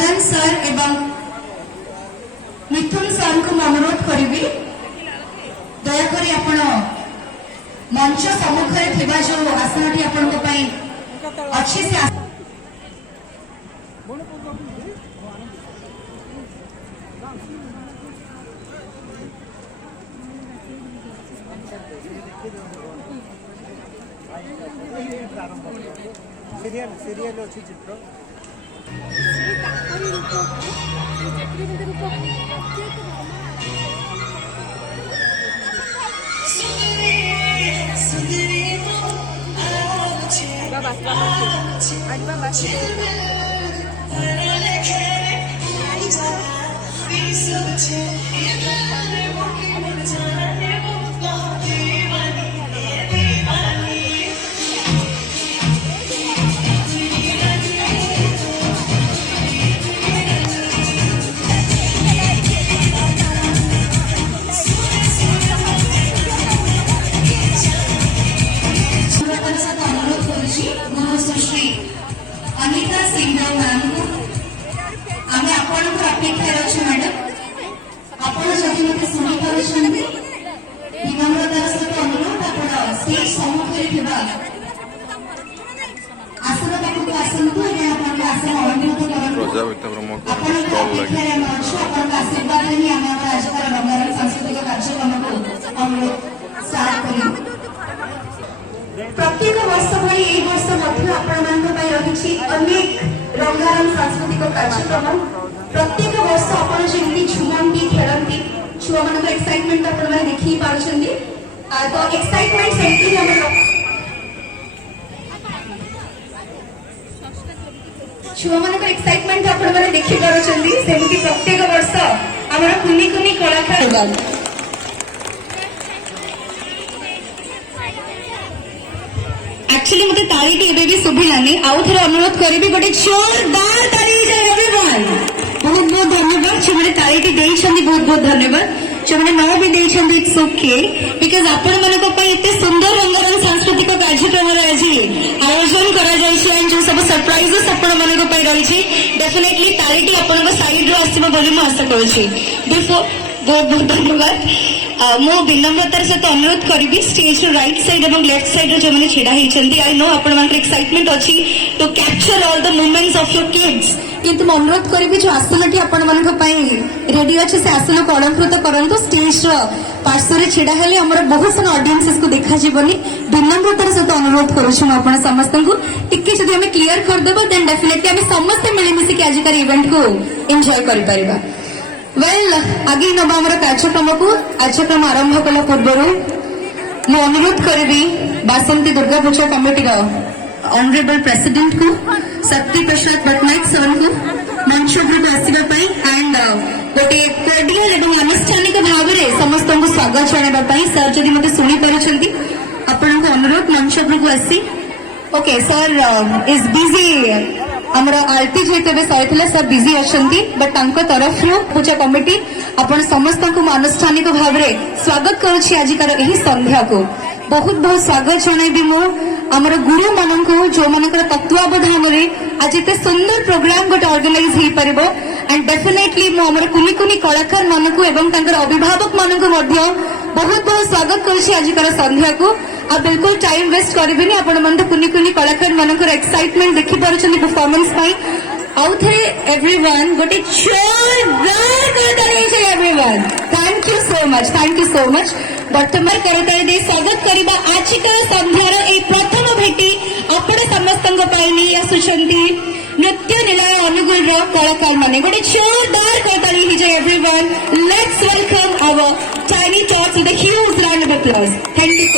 Madan sir एवं मिथुन sir को अनुरोध करी दयाकोरी आपण मंच सम्मुखें थिबा जो आसनटी आपण अच्छी से सीरियल अच्छी चित्र अनिता सिंगर मैम को आम आपण अपेक्षा अच्छे मैडम आपड़ जदि मत शुणी पार्टी विनम्रतार सहित अनुरोध आप स्टेज सम्मुखें आसन पाखक आसतु आसन अलंकृत आशीर्वाद ही आम आजकल रंगारंग सांस्कृतिक कार्यक्रम को अनुरोध स्टार्ट कर प्रत्येक वर्ष भाई ए वर्ष रही अनेक रंगारंग सांस्कृतिक कार्यक्रम प्रत्येक वर्ष आपण जमी झुमंती खेलती छुआ मान एक्साइटमेंट आप देखी पार्टी तो एक्साइटमेंट सेमती छुआ मान एक्साइटमेंट आप देखी पार्टी सेमती प्रत्येक वर्ष आम कुनी कुनी कलाकार एक्चुअली मुझे तालीटी एबे भी शुभिलानी आउ थे अनुरोध करी गोटे जोरदार ताली एवरीवन बहुत बहुत धन्यवाद जो मैंने तालीटी देइछंदी बहुत बहुत धन्यवाद जो मैंने न भी देइछंदी इट्स ओके बिकॉज आपण मानक पई एते सुंदर रंगारंग सांस्कृतिक कार्यक्रम आज आयोजन करा जाइछि एंड जो सब सरप्राइजेस आपण मानक पई रही छी डेफिनेटली तालीटी आपण साइड रो आसीबो बोली म आशा करूछि बिफोर बहुत बहुत धन्यवाद मो विनम्रतार सहित अनुरोध करी स्टेज राइट साइड और लेफ्ट साइड जो मैंने छिड़ा होती आई नो आप एक्साइटमेंट अच्छी to capture all the moments of your kids किंतु अनुरोध करी जो आसन टी आपण रेडी अच्छे से आसन को अलंकृत करूँ स्टेज पार्श्व छिड़ा हेले बहुत सारा ऑडियंसेस को देखा जीवनी विनम्रतार सहित अनुरोध करुँ समस्त को टिके जब आम क्लीयर करदेव देन डेफिनेटली आम समस्ते मिलमिशिक आजिकार इवेंट को एंजॉय कर वेल आगे नवा आम कार्यक्रम आरंभ कला पूर्व मु अनुरोध करी बासंती Durga Puja committee honourable president को शक्ति प्रसाद पट्टनायक सर को मंच उपरक आसवाई एंड गोटे कोर्डियल और आनुष्ठानिक भाव में समस्त को स्वागत जनाई सर जदि मत शुणी पार्टी आपण अनुरोध मंच उपरक आसी ओके सर इज बिजी आमर आरती जेते सही सर बिजी अच्छा बट तरफ पूजा कमिटी आपण समस्त को आनुष्ठानिक भाव में स्वागत करुच्ची आजिकार यही संध्या को बहुत बहुत स्वागत जनइबी मु आमर गुरु मान जो मान तत्वावधान में आज एत सुंदर प्रोग्राम गोटे ऑर्गेनाइज हो पार एंड डेफिनेटली मुझे कुनी कुनी कलाकार मानक अभिभावक मानक बहुत बहुत स्वागत करुच्ची आजिकार संध्या को आ बिल्कुल टाइम वेस्ट करेंगे आपण मन कुनी कुनी कलाकार मानकर एक्साइटमेंट देखि पारुछन परफॉर्मेंस पाई आउ थे एवरीवन गोटे जोरदार करताली छै everyone thank you so much वर्तमान करताली दे स्वागत करबा आजिका संध्यार ए प्रथम भेटी आपण समस्तंग पाइनी आसुछंती नृत्य निलय अनुगुल रो कलाकार माने गोटे जोरदार करताली हि छै everyone let's welcome our tiny tots with a huge round of applause thank you